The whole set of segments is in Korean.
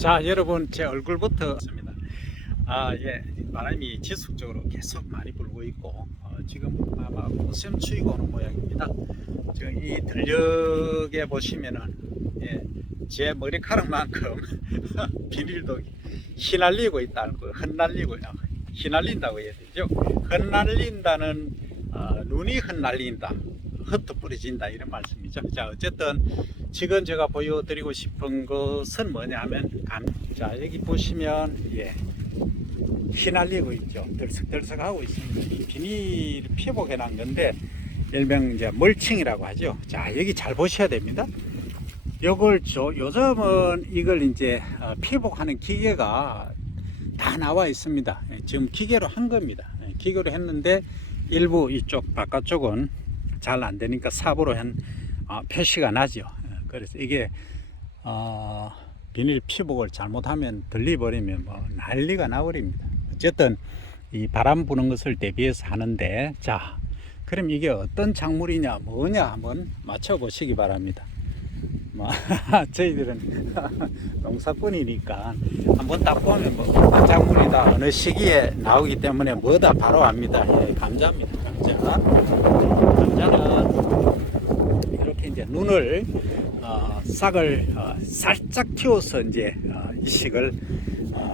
자, 여러분, 제 얼굴부터 습니다. 예, 바람이 지속적으로 계속 많이 불고 있고, 지금 아마 꽃샘추위가 오는 모양입니다. 지금 이 들녘에 보시면은, 예, 제 머리카락만큼 비닐도 휘날리고 있다는 거, 흩날리고요. 휘날린다고 해야 되죠. 흩날린다는, 눈이 흩날린다. 흩어버려진다 이런 말씀이죠. 자, 어쨌든 지금 제가 보여드리고 싶은 것은 뭐냐면 자, 여기 보시면 휘날리고 있죠. 들썩들썩하고 있습니다. 이 비닐 피복해 난 건데 일명 이제 멀칭이라고 하죠. 자, 여기 잘 보셔야 됩니다. 요즘은 이걸 이제 피복하는 기계가 다 나와 있습니다. 지금 기계로 한 겁니다. 기계로 했는데 일부 이쪽 바깥쪽은 잘 안 되니까 삽으로 한 표시가 나죠. 그래서 이게 비닐 피복을 잘못하면 들리버리면 뭐 난리가 나버립니다. 어쨌든 이 바람 부는 것을 대비해서 하는데, 자, 그럼 이게 어떤 작물이냐 뭐냐 한번 맞춰 보시기 바랍니다. 뭐 저희들은 농사꾼이니까 한번 딱 보면 뭐 어떤 작물이다 어느 시기에 나오기 때문에 뭐다 바로 압니다. 예, 감자입니다. 감자는 이렇게 이제 눈을 싹을 살짝 틔워서 이제 이식을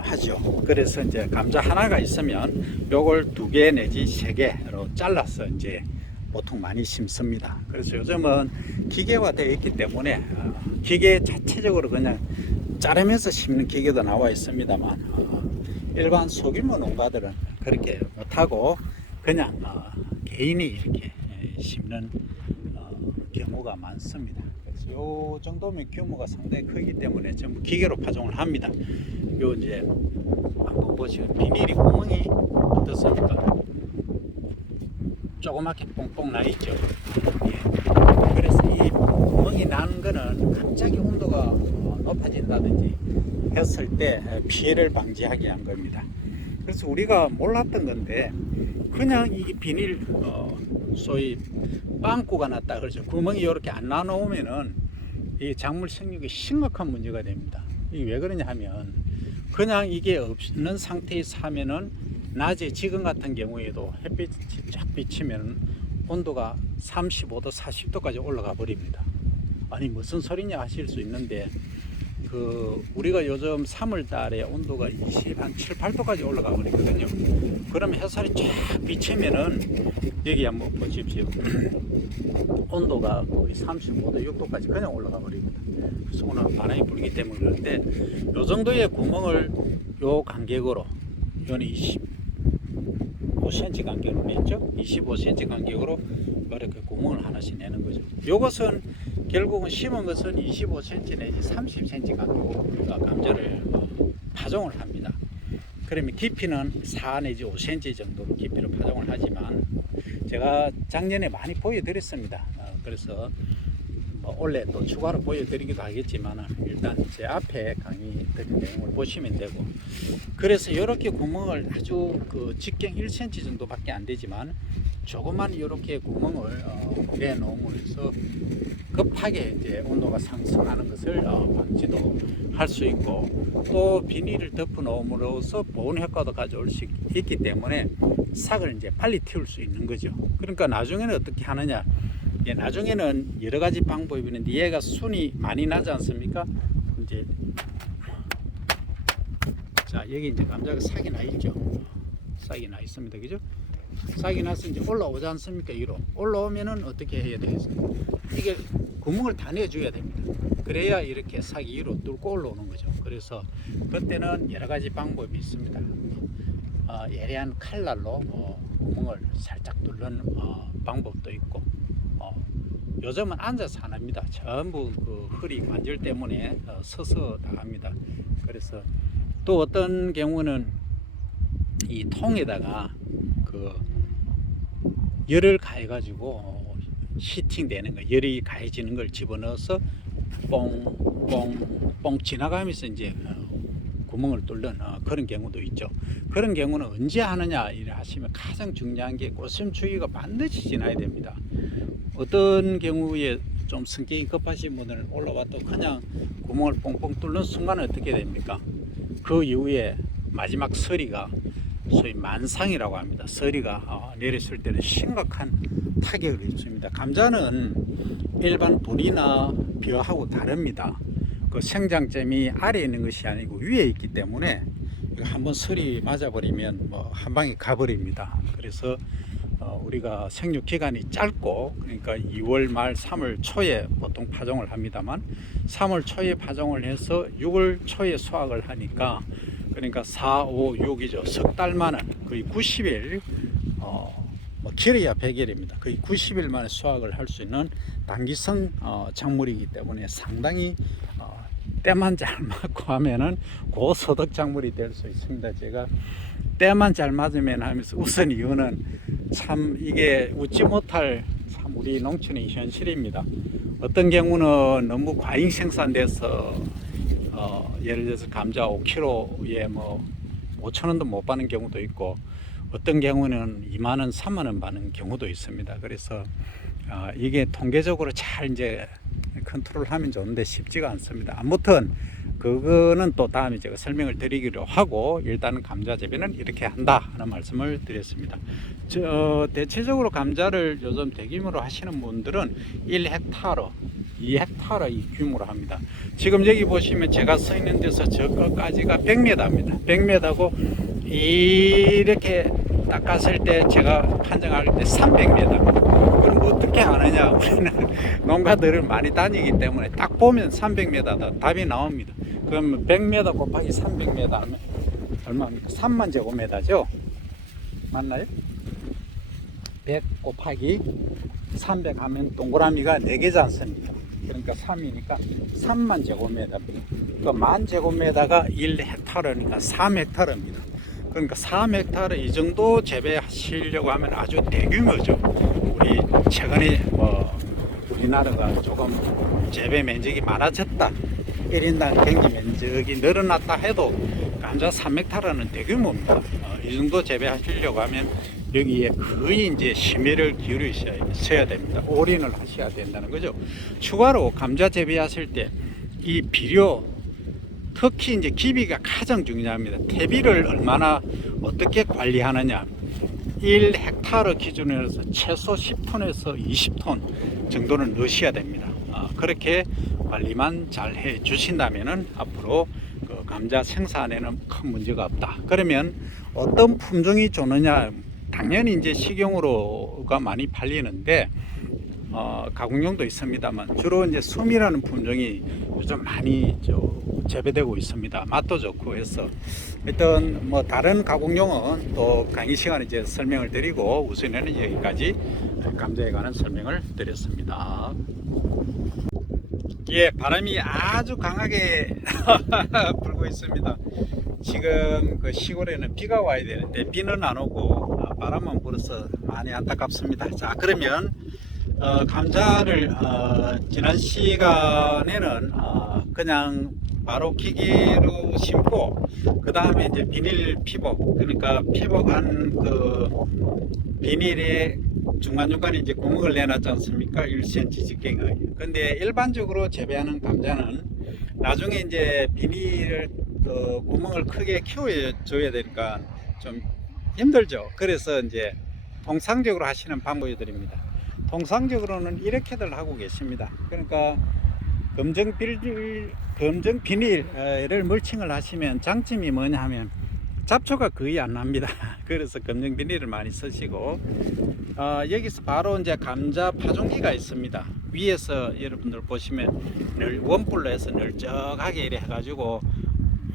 하죠. 그래서 이제 감자 하나가 있으면 요걸 2개 내지 3개로 잘라서 이제 보통 많이 심습니다. 그래서 요즘은 기계화되어 있기 때문에 기계 자체적으로 그냥 자르면서 심는 기계도 나와 있습니다만 일반 소규모 농가들은 그렇게 못하고 그냥 개인이 이렇게 심는 경우가 많습니다. 그래서 요 정도면 규모가 상당히 크기 때문에 전부 기계로 파종을 합니다. 요 이제 한번 보시면 비닐이 구멍이 어떻습니까? 조그맣게 뽕뽕 나 있죠. 예. 그래서 이 구멍이 난 거는 갑자기 온도가 높아진다든지 했을 때 피해를 방지하기 위한 겁니다. 그래서 우리가 몰랐던 건데 그냥 이 비닐 소위 빵꾸가 났다 그러죠. 구멍이 이렇게 안 나놓으면은 이 작물 생육에 심각한 문제가 됩니다. 이게 왜 그러냐 하면 그냥 이게 없는 상태에서 하면은 낮에 지금 같은 경우에도 햇빛이 쫙 비치면 온도가 35도 40도까지 올라가 버립니다. 아니 무슨 소리냐 하실 수 있는데 우리가 요즘 3월 달에 온도가 27, 8도까지 올라가 버리거든요. 그러면 햇살이 쫙 비치면은 여기 한번 보십시오. 온도가 거의 35도, 6도까지 그냥 올라가 버립니다. 그래서 오늘 바람이 불기 때문에 그런데 요 정도의 구멍을 요 간격으로 요는 25cm 간격으로 냈죠. 25cm 간격으로 이렇게 구멍을 하나씩 내는 거죠. 요것은 결국은 심은 것은 25cm 내지 30cm 간격으로 감자를 파종을 합니다. 그러면 깊이는 4 내지 5cm 정도로 깊이로 파종을 하지만 제가 작년에 많이 보여드렸습니다. 그래서 원래 또 추가로 보여드리기도 하겠지만 일단 제 앞에 강의 드린 내용을 보시면 되고, 그래서 이렇게 구멍을 아주 직경 1cm 정도밖에 안 되지만 조그만 이렇게 구멍을 내놓음으로써 급하게 이제 온도가 상승하는 것을 방지도 할 수 있고 또 비닐을 덮어 놓음으로써 보온 효과도 가져올 수 있기 때문에 싹을 이제 빨리 틔울 수 있는 거죠. 그러니까 나중에는 어떻게 하느냐? 나중에는 여러 가지 방법이 있는데 얘가 순이 많이 나지 않습니까? 이제 자, 여기 이제 감자가 싹이 나 있죠. 싹이 나 있습니다. 그죠? 싹이 나서 이제 올라오지 않습니까? 위로 올라오면은 어떻게 해야 되겠습니까? 이게 구멍을 다 내줘야 됩니다. 그래야 이렇게 싹이 위로 뚫고 올라오는 거죠. 그래서 그때는 여러 가지 방법이 있습니다. 예리한 칼날로 구멍을 살짝 뚫는 방법도 있고, 요즘은 앉아서 안 합니다. 전부 허리 관절 때문에 서서 다 합니다. 그래서 또 어떤 경우는 이 통에다가 열을 가해가지고 히팅 되는 거, 열이 가해지는 걸 집어넣어서 뽕뽕뽕 지나가면서 이제 구멍을 뚫는 그런 경우도 있죠. 그런 경우는 언제 하느냐 이래 하시면 가장 중요한 게 꽃샘추위가 반드시 지나야 됩니다. 어떤 경우에 좀 성격이 급하신 분들은 올라와도 그냥 구멍을 뽕뽕 뚫는 순간 어떻게 됩니까? 그 이후에 마지막 서리가 소위 만상이라고 합니다. 서리가 내렸을 때는 심각한 타격을 입습니다. 감자는 일반 불이나 벼하고 다릅니다. 그 생장점이 아래에 있는 것이 아니고 위에 있기 때문에 한번 서리 맞아버리면 뭐 한 방에 가버립니다. 그래서 우리가 생육 기간이 짧고, 그러니까 2월 말 3월 초에 보통 파종을 합니다만 3월 초에 파종을 해서 6월 초에 수확을 하니까, 그러니까 4, 5, 6이죠. 석 달 만에 거의 90일, 뭐 길어야 100일입니다. 거의 90일 만에 수확을 할 수 있는 단기성 작물이기 때문에 상당히 때만 잘 맞고 하면은 고소득 작물이 될 수 있습니다. 제가 때만 잘 맞으면 하면서 웃은 이유는 참 이게 웃지 못할 참 우리 농촌의 현실입니다. 어떤 경우는 너무 과잉 생산돼서 예를 들어서 감자 5kg에 뭐 5,000원도 못 받는 경우도 있고, 어떤 경우는 2만 원, 3만 원 받는 경우도 있습니다. 그래서 이게 통계적으로 잘 이제 컨트롤하면 좋은데 쉽지가 않습니다. 아무튼 그거는 또 다음에 제가 설명을 드리기로 하고, 일단은 감자 재배는 이렇게 한다 하는 말씀을 드렸습니다. 대체적으로 감자를 요즘 대규모로 하시는 분들은 1헥타르, 2헥타르 이 규모로 합니다. 지금 여기 보시면 제가 서 있는 데서 저 끝까지가 100m입니다. 100m고 이렇게 딱 갔을 때 제가 판정할 때 300m. 그럼 뭐 어떻게 아느냐? 우리는 농가들을 많이 다니기 때문에 딱 보면 300m다 답이 나옵니다. 그럼 100m 곱하기 300m 하면 얼마입니까? 3만 제곱미터죠? 맞나요? 100 곱하기 300 하면 동그라미가 4개지 않습니까? 그러니까 3이니까 3만 제곱미터입니다. 그 만 제곱미터가 1헥타르니까 3헥타르입니다. 그러니까 3헥타르 이 정도 재배하시려고 하면 아주 대규모죠. 우리 최근에 우리나라가 조금 재배 면적이 많아졌다, 1인당 경기 면적이 늘어났다 해도 감자 3헥타르는 대규모입니다. 이 정도 재배하시려고 하면 여기에 거의 이제 심혈을 기울이셔야 됩니다. 올인을 하셔야 된다는 거죠. 추가로 감자 재배하실 때 이 비료, 특히 이제 기비가 가장 중요합니다. 퇴비를 얼마나 어떻게 관리하느냐. 1헥타르 기준으로 해서 최소 10톤에서 20톤 정도는 넣으셔야 됩니다. 그렇게 관리만 잘 해 주신다면은 앞으로 그 감자 생산에는 큰 문제가 없다. 그러면 어떤 품종이 좋느냐? 당연히 이제 식용으로가 많이 팔리는데 가공용도 있습니다만 주로 이제 숨이라는 품종이 요즘 많이 재배되고 있습니다. 맛도 좋고 해서 일단 뭐 다른 가공용은 또 강의 시간에 이제 설명을 드리고, 우선에는 여기까지 감자에 관한 설명을 드렸습니다. 예, 바람이 아주 강하게 불고 있습니다. 지금 그 시골에는 비가 와야 되는데 비는 안 오고 바람만 불어서 많이 안타깝습니다. 자, 그러면 감자를 지난 시간에는 그냥 바로 기계로 심고, 그 다음에 이제 비닐 피복, 그러니까 피복한 그 비닐에 중간중간에 이제 구멍을 내놨지 않습니까? 1cm 직경의. 근데 일반적으로 재배하는 감자는 나중에 이제 비닐을 구멍을 크게 키워줘야 되니까 좀 힘들죠. 그래서 이제 통상적으로 하시는 방법을 드립니다. 통상적으로는 이렇게들 하고 계십니다. 그러니까 검정 비닐을 멀칭을 하시면 장점이 뭐냐 하면 잡초가 거의 안 납니다. 그래서 검정 비닐을 많이 쓰시고, 여기서 바로 이제 감자 파종기가 있습니다. 위에서 여러분들 보시면 원뿔로 해서 널쩍하게 이래 해가지고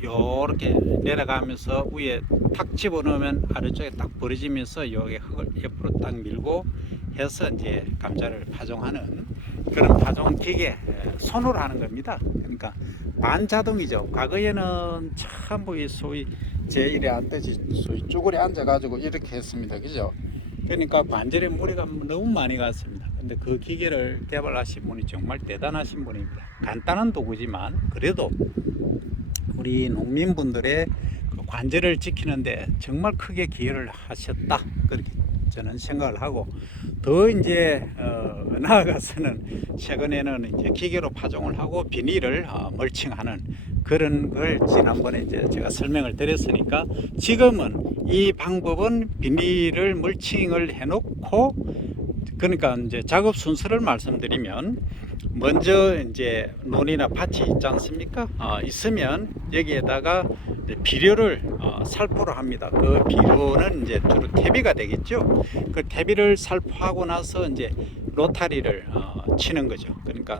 요렇게 내려가면서 위에 탁 집어넣으면 아래쪽에 딱 벌어지면서 여기 흙을 옆으로 딱 밀고 해서 이제 감자를 파종하는 그런 파종 기계, 손으로 하는 겁니다. 그러니까 반자동이죠. 과거에는 참 소위 제 일에 앉듯이 소위 쭈그려 앉아가지고 이렇게 했습니다. 그죠? 그러니까 관절에 무리가 너무 많이 갔습니다. 근데 그 기계를 개발하신 분이 정말 대단하신 분입니다. 간단한 도구지만 그래도 우리 농민분들의 그 관절을 지키는데 정말 크게 기여를 하셨다, 그렇게 저는 생각을 하고, 더 이제 나아가서는 최근에는 이제 기계로 파종을 하고 비닐을 멀칭하는 그런 걸 지난번에 이제 제가 설명을 드렸으니까, 지금은 이 방법은 비닐을 멀칭을 해놓고, 그러니까 이제 작업 순서를 말씀드리면, 먼저 이제 논이나 밭이 있지 않습니까? 있으면 여기에다가 이제 비료를 살포를 합니다. 그 비료는 이제 주로 퇴비가 되겠죠. 그 퇴비를 살포하고 나서 이제 로타리를 치는 거죠. 그러니까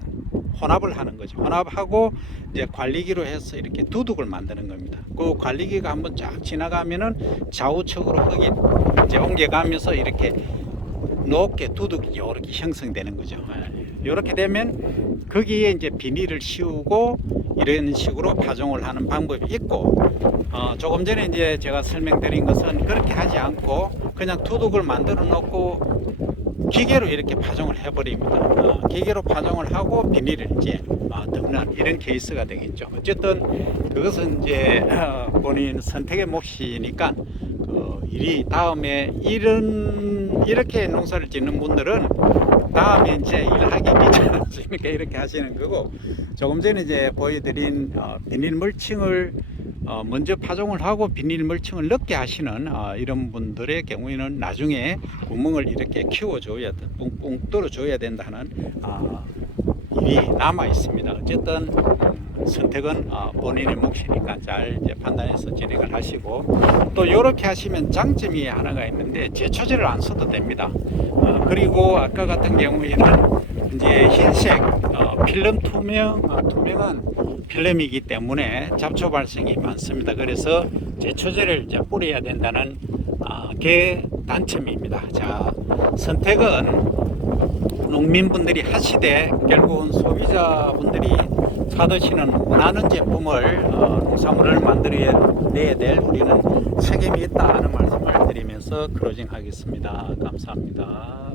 혼합을 하는 거죠. 혼합하고 이제 관리기로 해서 이렇게 두둑을 만드는 겁니다. 그 관리기가 한번 쫙 지나가면은 좌우측으로 흙이 이제 옮겨가면서 이렇게 높게 두둑이 이렇게 형성되는 거죠. 이렇게 되면 거기에 이제 비닐을 씌우고 이런 식으로 파종을 하는 방법이 있고, 조금 전에 이제 제가 설명드린 것은 그렇게 하지 않고 그냥 두둑을 만들어 놓고 기계로 이렇게 파종을 해버립니다. 기계로 파종을 하고 비닐을 이제 덮는 이런 케이스가 되겠죠. 어쨌든 그것은 이제 본인 선택의 몫이니까, 일이 다음에 이렇게 농사를 짓는 분들은 다음에 이제 일하기 귀찮으니까 이렇게 하시는 거고, 조금 전에 이제 보여드린 비닐 멀칭을 먼저 파종을 하고 비닐 멀칭을 늦게 하시는 이런 분들의 경우에는 나중에 구멍을 이렇게 키워줘야, 뿡뿡 뚫어줘야 된다는 일이 남아 있습니다. 어쨌든 선택은 본인의 몫이니까 잘 이제 판단해서 진행을 하시고, 또 이렇게 하시면 장점이 하나가 있는데 제초제를 안 써도 됩니다. 그리고 아까 같은 경우에는 이제 흰색 필름 투명한 필름이기 때문에 잡초 발생이 많습니다. 그래서 제초제를 이제 뿌려야 된다는 게 단점입니다. 자, 선택은 농민분들이 하시되 결국은 소비자분들이 사드시는 원하는 제품을 농산물을 만들어내야 될 우리는 책임이 있다 하는 말씀을 드리면서 클로징 하겠습니다. 감사합니다.